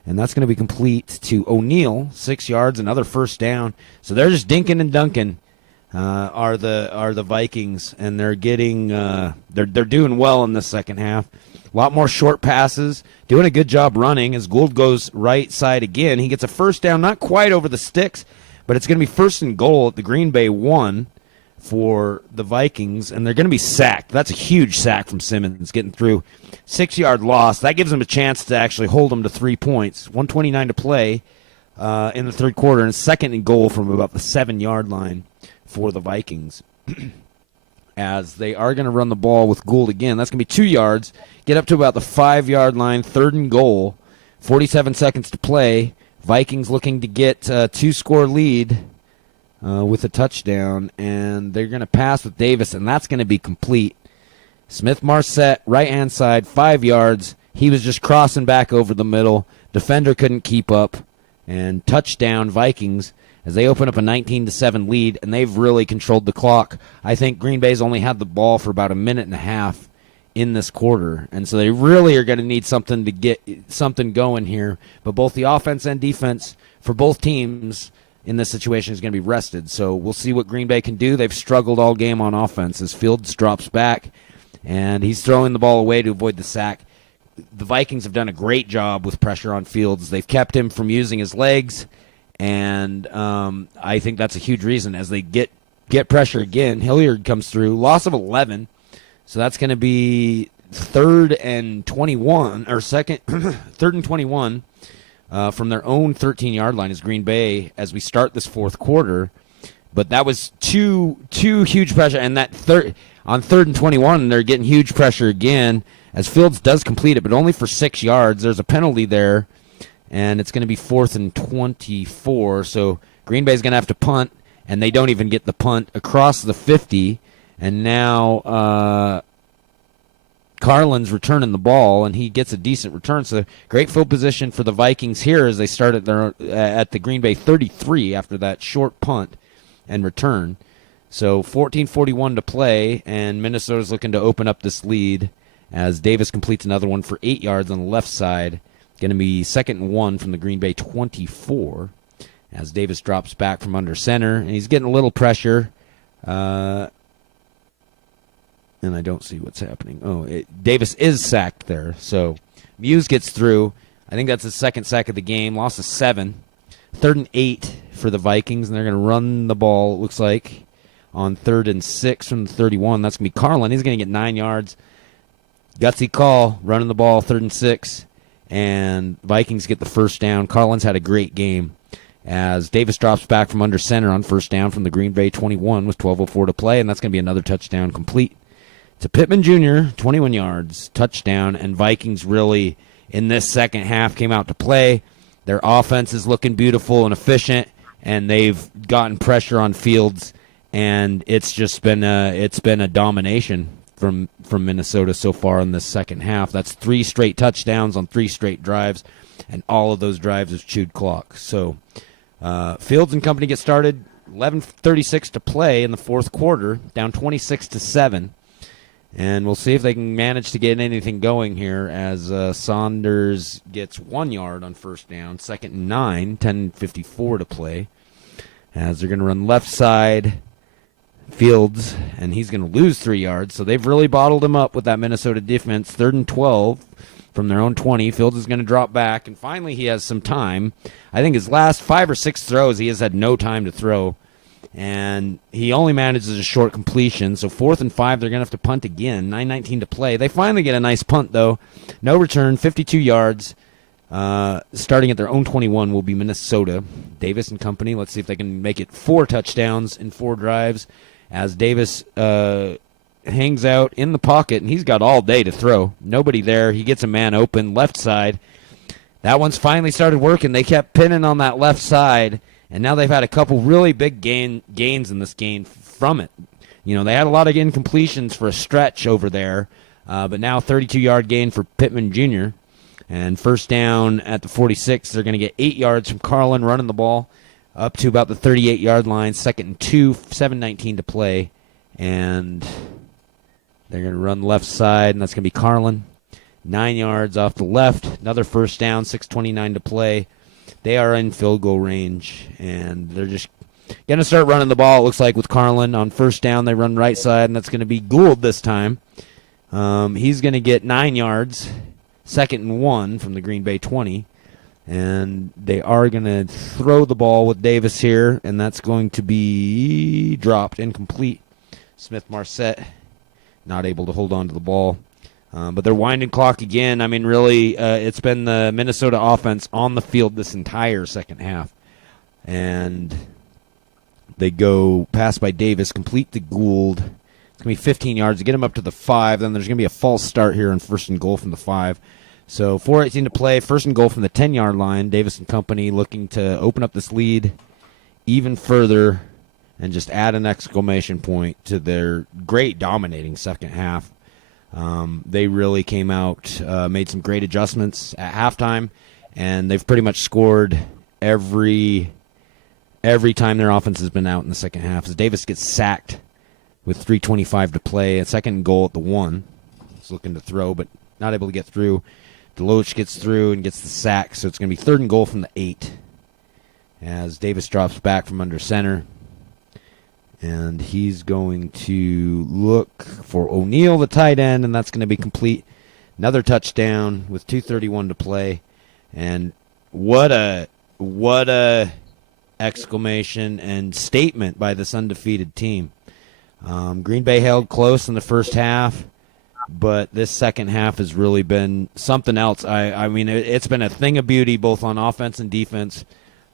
and that's going to be complete to O'Neal, 6 yards, another first down. So they're just dinking and dunking. are the Vikings, and they're getting they're doing well in the second half. A lot more short passes, doing a good job running as Gould goes right side again. He gets a first down, not quite over the sticks, but it's going to be first and goal at the Green Bay 1 for the Vikings, and they're going to be sacked. That's a huge sack from Simmons, getting through. 6-yard loss. That gives them a chance to actually hold them to 3 points. 1:29 to play in the third quarter, and second and goal from about the 7-yard line for the Vikings. As they are going to run the ball with Gould again. That's going to be 2 yards. Get up to about the 5-yard line, third and goal. 47 seconds to play. Vikings looking to get a 2-score lead with a touchdown, and they're going to pass with Davis, and that's going to be complete. Smith-Marset, right-hand side, 5 yards. He was just crossing back over the middle. Defender couldn't keep up, and touchdown Vikings as they open up a 19-7 lead, and they've really controlled the clock. I think Green Bay's only had the ball for about a minute and a half in this quarter, and so they really are going to need something to get something going here. But both the offense and defense for both teams in this situation is going to be rested, so we'll see what Green Bay can do. They've struggled all game on offense as Fields drops back, and he's throwing the ball away to avoid the sack. The Vikings have done a great job with pressure on Fields. They've kept him from using his legs, and I think that's a huge reason. As they get pressure again, Hilliard comes through. Loss of 11, so that's going to be third and 21 from their own 13-yard line is Green Bay as we start this fourth quarter. But that was two huge pressure, and that on third and 21, they're getting huge pressure again as Fields does complete it, but only for 6 yards. There's a penalty there, and it's going to be 4th and 24. So Green Bay's going to have to punt, and they don't even get the punt across the 50. And now Carlin's returning the ball, and he gets a decent return. So great field position for the Vikings here as they start at the Green Bay 33 after that short punt and return. So 14:41 to play, and Minnesota's looking to open up this lead as Davis completes another one for 8 yards on the left side. Going to be 2nd and 1 from the Green Bay 24 as Davis drops back from under center, and he's getting a little pressure. And I don't see what's happening. Davis is sacked there. So Muse gets through. I think that's the second sack of the game. Loss of 7. 3rd and 8 for the Vikings, and they're going to run the ball, it looks like, on 3rd and 6 from the 31. That's going to be Carlin. He's going to get 9 yards. Gutsy call, running the ball, 3rd and 6, and Vikings get the first down. Carlin's had a great game as Davis drops back from under center on first down from the Green Bay 21 with 12:04 to play, and that's going to be another touchdown complete to Pittman Jr., 21 yards, touchdown, and Vikings really, in this second half, came out to play. Their offense is looking beautiful and efficient, and they've gotten pressure on Fields, and it's just been a domination from Minnesota so far in this second half. That's 3 straight touchdowns on 3 straight drives, and all of those drives have chewed clock. So Fields and company get started. 11:36 to play in the fourth quarter, down 26-7. And we'll see if they can manage to get anything going here as Saunders gets 1 yard on first down. 2nd and 9, 10:54 to play. As they're going to run left side, Fields, and he's going to lose 3 yards. So they've really bottled him up with that Minnesota defense. 3rd and 12 from their own 20. Fields is going to drop back, and finally he has some time. I think his last 5 or 6 throws, he has had no time to throw. And he only manages a short completion. So 4th and 5, they're going to have to punt again. 9:19 to play. They finally get a nice punt, though. No return, 52 yards. Starting at their own 21 will be Minnesota. Davis and company. Let's see if they can make it 4 touchdowns in 4 drives. As Davis hangs out in the pocket, and he's got all day to throw. Nobody there. He gets a man open, left side. That one's finally started working. They kept pinning on that left side. And now they've had a couple really big gains in this game from it. You know, they had a lot of incompletions for a stretch over there, but now 32-yard gain for Pittman Jr. And first down at the 46, they're going to get 8 yards from Carlin running the ball up to about the 38-yard line. 2nd and 2, 7:19 to play. And they're going to run left side, and that's going to be Carlin. 9 yards off the left. Another first down, 6:29 to play. They are in field goal range, and they're just going to start running the ball, it looks like, with Carlin. On first down, they run right side, and that's going to be Gould this time. He's going to get 9 yards, 2nd and 1 from the Green Bay 20. And they are going to throw the ball with Davis here, and that's going to be dropped, incomplete. Smith-Marset not able to hold on to the ball. But they're winding clock again. I mean, really, it's been the Minnesota offense on the field this entire second half. And they go pass by Davis, complete to Gould. It's going to be 15 yards to get him up to the 5. Then there's going to be a false start here on 1st and goal from the 5. So 4:18 to play, 1st and goal from the 10-yard line. Davis and company looking to open up this lead even further and just add an exclamation point to their great dominating second half. They really came out, made some great adjustments at halftime, and they've pretty much scored every time their offense has been out in the second half. As Davis gets sacked with 3:25 to play, a 2nd and goal at the 1. He's looking to throw, but not able to get through. Deloach gets through and gets the sack, so it's going to be 3rd and goal from the 8 as Davis drops back from under center. And he's going to look for O'Neal, the tight end, and that's going to be complete. Another touchdown with 2:31 to play. And what a exclamation and statement by this undefeated team. Green Bay held close in the first half, but this second half has really been something else. I mean, it's been a thing of beauty both on offense and defense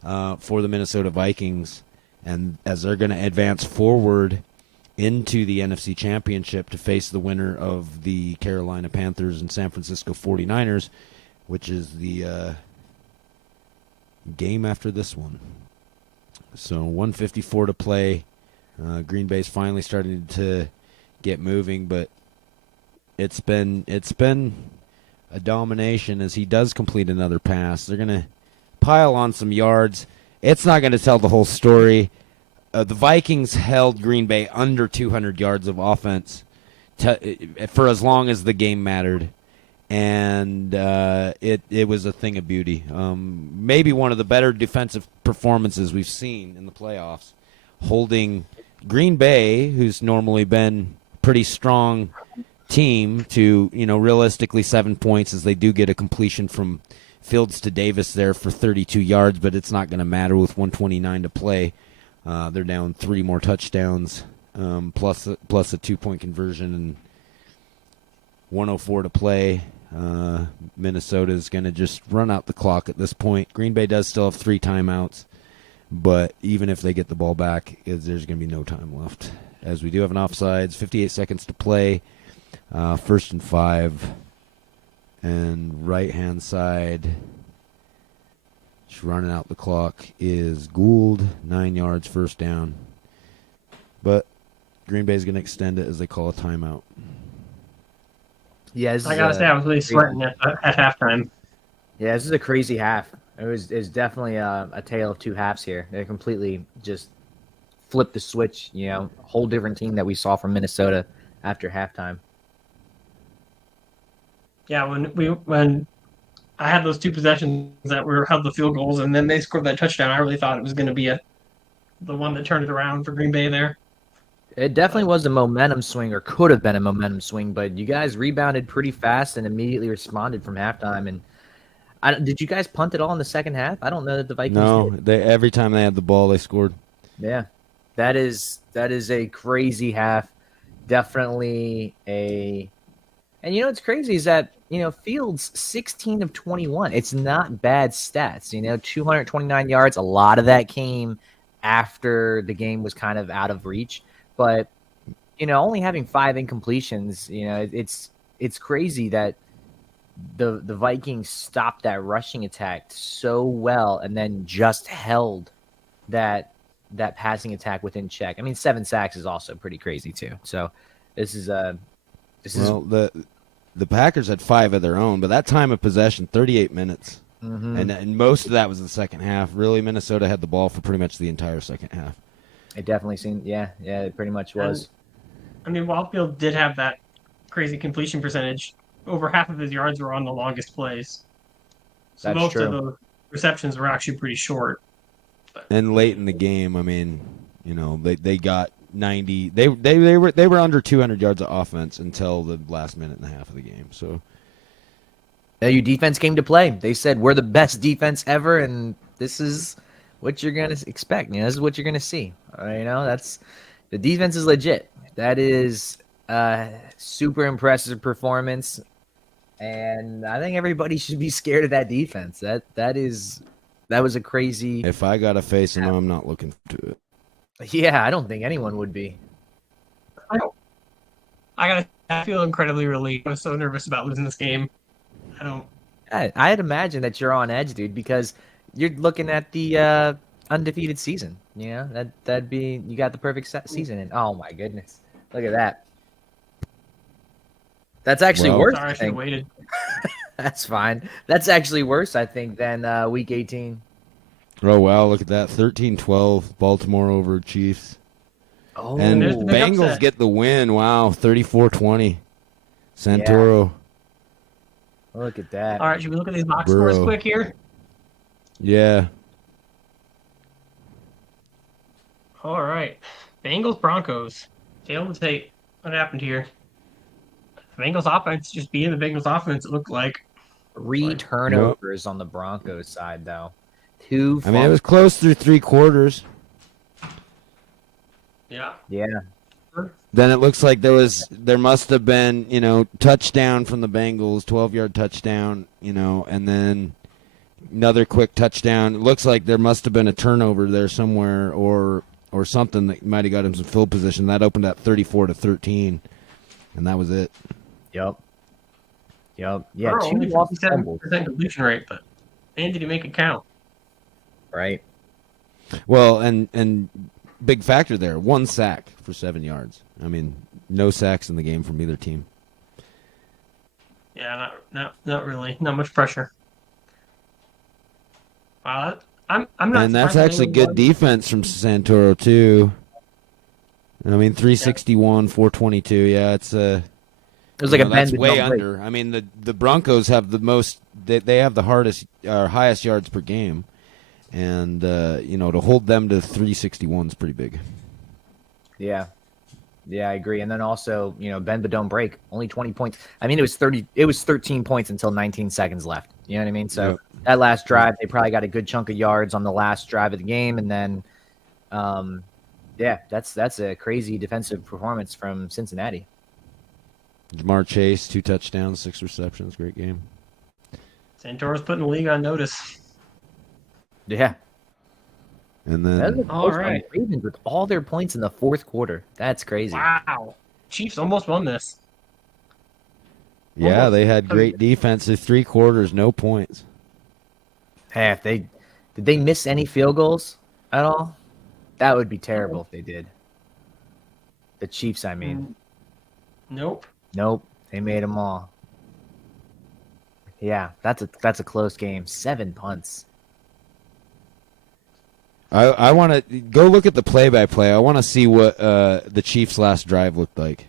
for the Minnesota Vikings. And as they're going to advance forward into the NFC Championship to face the winner of the Carolina Panthers and San Francisco 49ers, which is the game after this one. So 1:54 to play. Green Bay's finally starting to get moving, but it's been a domination as he does complete another pass. They're going to pile on some yards. It's not going to tell the whole story. The Vikings held Green Bay under 200 yards of offense for as long as the game mattered, and it was a thing of beauty. Maybe one of the better defensive performances we've seen in the playoffs, holding Green Bay, who's normally been a pretty strong team, to realistically 7 points, as they do get a completion from Fields to Davis there for 32 yards, but it's not going to matter with 1:29 to play. They're down 3 more touchdowns, plus a 2-point conversion, and 1:04 to play. Minnesota is going to just run out the clock at this point. Green Bay does still have 3 timeouts, but even if they get the ball back, there's going to be no time left. As we do have an offsides, 58 seconds to play, 1st and 5. And right-hand side, just running out the clock, is Gould, 9 yards, 1st down. But Green Bay's going to extend it as they call a timeout. Yeah, I gotta say, I was really sweating at halftime. Yeah, this is a crazy half. It's definitely a tale of two halves here. They completely just flipped the switch. A whole different team that we saw from Minnesota after halftime. Yeah, when I had those 2 possessions that held the field goals, and then they scored that touchdown, I really thought it was going to be the one that turned it around for Green Bay there. It definitely was a momentum swing, or could have been a momentum swing, but you guys rebounded pretty fast and immediately responded from halftime. And did you guys punt it all in the second half? I don't know that the Vikings did. Every time they had the ball, they scored. Yeah, that is a crazy half. Definitely a. And what's crazy is that Fields 16 of 21. It's not bad stats. 229 yards. A lot of that came after the game was kind of out of reach. But only having 5 incompletions. It's crazy that the Vikings stopped that rushing attack so well, and then just held that passing attack within check. I mean, 7 sacks is also pretty crazy too. So this is the Packers had 5 of their own, but that time of possession, 38 minutes. Mm-hmm. And most of that was the second half. Really, Minnesota had the ball for pretty much the entire second half. It definitely seemed, it pretty much was. And, Wildfield did have that crazy completion percentage. Over half of his yards were on the longest plays. So That's most true. of the receptions were actually pretty short. And late in the game, I mean, they got 90. They were under 200 yards of offense until the last minute and a half of the game. So Your defense came to play. They said we're the best defense ever, and this is what you're gonna expect. This is what you're gonna see. That's the defense is legit. That is a super impressive performance, and I think everybody should be scared of that defense. That was a crazy. if I got to face them, I'm not looking to it. Yeah, I don't think anyone would be. I feel incredibly relieved. I was so nervous about losing this game. I'd imagine that you're on edge, dude, because you're looking at the undefeated season. That'd be you got the perfect season, and oh my goodness, look at that. That's actually worse. Sorry, I should have waited. That's fine. That's actually worse, I think, than Week 18. Oh wow, look at that, 13-12, Baltimore over Chiefs. Oh, and there's the big Bengals upset. get the win. Wow, 34-20. Santoro. Look at that. All right, should we look at these box scores quick here? Yeah. All right. Bengals Broncos. Tail of the tape. What happened here? Bengals offense just being the Bengals offense, it looked like. 3 turnovers on the Broncos side, though. 2. I mean, it was close through 3 quarters. Yeah. Yeah. Then it looks like there must have been, touchdown from the Bengals, 12-yard touchdown, and then another quick touchdown. It looks like there must have been a turnover there somewhere or something that might have got him some field position. That opened at 34-13, and that was it. Yep. Yeah, Only 2 lost 57% fumbles, completion rate, but man, did he make it count? right? Well, and big factor there, 1 sack for 7 yards. I mean, no sacks in the game from either team. Yeah, not really. Not much pressure. Wow, I'm not. And that's surprised actually Bengals good won. defense from Santoro too. I mean, 361, 422. Yeah, it's It was like a that's bend way but don't break. under. I mean, the Broncos have the most. They have the highest yards per game, and to hold them to 361 is pretty big. Yeah, I agree. And then also, bend but don't break. Only 20 points. I mean, it was 13 points until 19 seconds left. You know what I mean? So Yep. that last drive, they probably got a good chunk of yards on the last drive of the game, and then, that's a crazy defensive performance from Cincinnati. Jamar Chase, 2 touchdowns, 6 receptions, great game. Santoro's putting the league on notice. Yeah. And That was then a All close one. right. The Ravens with all their points in the fourth quarter. That's crazy. Wow, Chiefs almost won this. yeah, almost. they had great defense. Through 3 quarters, no points. Hey, did they miss any field goals at all? That would be terrible if they did. The Chiefs, I mean. Nope. Nope, they made them all. Yeah, that's a close game. 7 punts. I want to go look at the play-by-play. I want to see what the Chiefs' last drive looked like.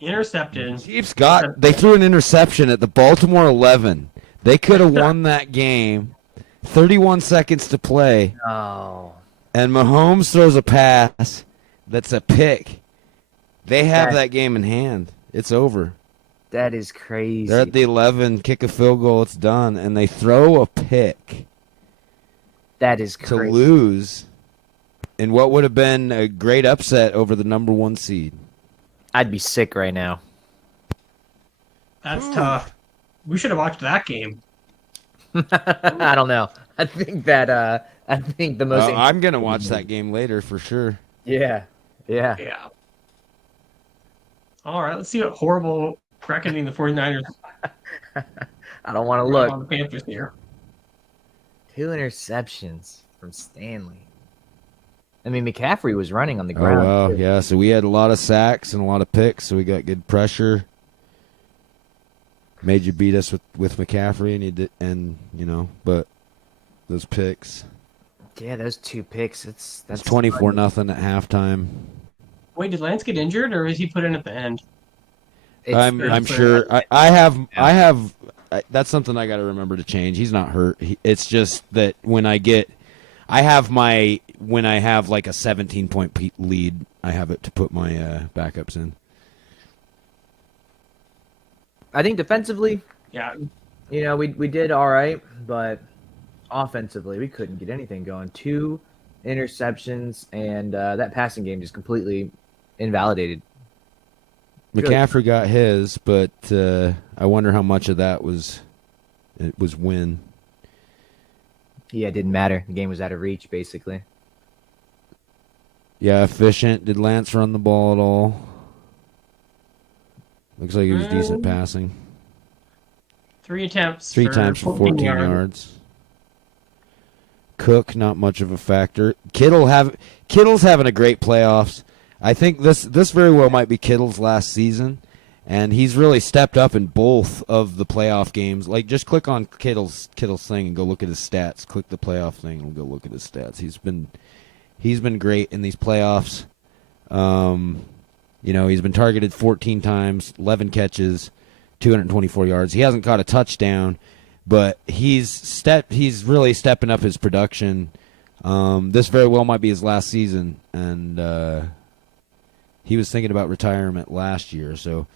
Intercepted. Chiefs they threw an interception at the Baltimore 11. They could have won that game. 31 seconds to play, Oh, and Mahomes throws a pass that's a pick. They have that game in hand. It's over. that is crazy. They're at the 11, kick a field goal, it's done, and they throw a pick That is to crazy. lose in what would have been a great upset over the number 1 seed. I'd be sick right now. That's tough. We should have watched that game. I don't know. I think the most I'm going to watch that game later for sure. Yeah. Yeah. All right, let's see what horrible reckoning the 49ers I don't want to on look. the Panthers here. 2 interceptions from Stanley. I mean, McCaffrey was running on the Oh, ground. wow. too. Yeah, so we had a lot of sacks and a lot of picks, so we got good pressure. Made you beat us with McCaffrey, and you did, but those picks. Yeah, those 2 picks. That's 24-0 at halftime. Wait, did Lance get injured, or is he put in at the end? I'm sure. That's something I got to remember to change. He's not hurt. It's just that when I have like a 17-point lead, I have it to put my backups in. I think defensively, Yeah. we did all right, but offensively, we couldn't get anything going. 2 interceptions, and that passing game just completely invalidated. McCaffrey got his, but I wonder how much of that was win. Yeah, it didn't matter. The game was out of reach, basically. Yeah, efficient. Did Lance run the ball at all? Looks like it was decent passing. 3 attempts. 3 times for 14 yards. Cook, not much of a factor. Kittle's having a great playoffs. I think this very well might be Kittle's last season, and he's really stepped up in both of the playoff games. Like, just click on Kittle's thing and go look at his stats. Click the playoff thing and go look at his stats. He's been great in these playoffs. He's been targeted 14 times, 11 catches, 224 yards. He hasn't caught a touchdown, but he's really stepping up his production. This very well might be his last season, and he was thinking about retirement last year. So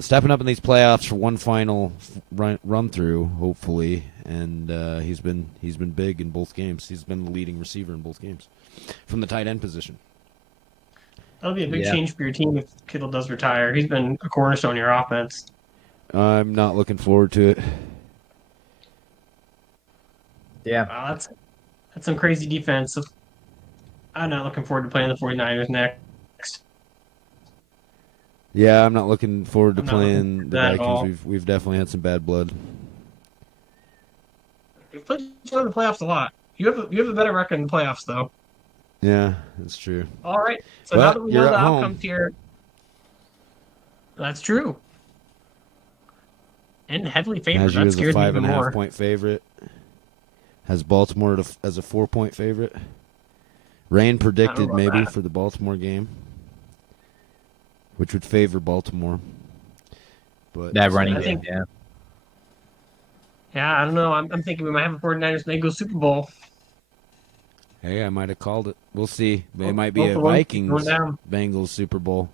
stepping up in these playoffs for one final run through, hopefully, and he's been big in both games. He's been the leading receiver in both games from the tight end position. That'll be a big change for your team if Kittle does retire. He's been a cornerstone of your offense. I'm not looking forward to it. Yeah. Wow, that's some crazy defense. I'm not looking forward to playing the 49ers next. Yeah, I'm not looking forward to I'm not playing looking the forward to that at all. Vikings. We've definitely had some bad blood. We've played each other in the playoffs a lot. You have a better record in the playoffs, though. Yeah, that's true. All right. So Well, now that we know you're the at home. outcomes here, that's true. And heavily favored. Has you That as a scares me even 5.5 more. point favorite. Has Baltimore as a 4-point favorite. Rain predicted about maybe that. for the Baltimore game, which would favor Baltimore. But That running I game, think- yeah. Yeah, I don't know. I'm thinking we might have a 49ers and they go Super Bowl. Hey, I might have called it. We'll see. It might be Both a the ones Vikings going down. Bengals Super Bowl.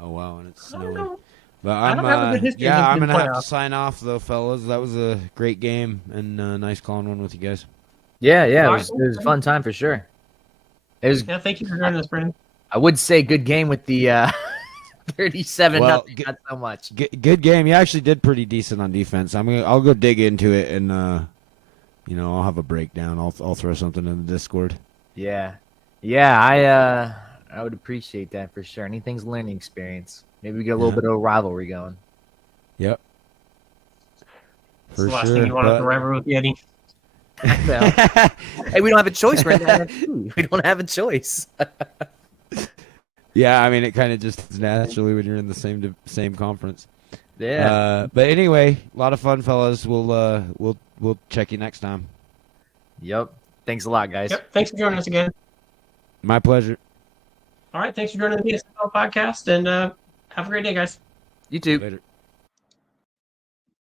Oh wow, and it's I don't snowing. know. But I don't have a good history against I'm the gonna have to playoffs. sign off though, fellas. That was a great game and nice calling one with you guys. Yeah, it All was a fun time for sure. It was. Yeah, thank you for joining us, Brandon. I would say good game with the 37 Well, nothing, not so much. Good game. You actually did pretty decent on defense. I'll go dig into it and I'll have a breakdown. I'll throw something in the Discord. Yeah, I would appreciate that for sure. Anything's a learning experience. Maybe we get a little bit of a rivalry going. Yep. It's the last thing you want to rivalry with Yeti. Hey, we don't have a choice right now. We don't have a choice. Yeah, I mean it kind of just is naturally when you're in the same conference. Yeah. But anyway, a lot of fun, fellas. We'll check you next time. Yep. Thanks a lot, guys. Yep. Thanks for joining us again. My pleasure. All right. Thanks for joining the PSFL podcast, and have a great day, guys. You too. Later.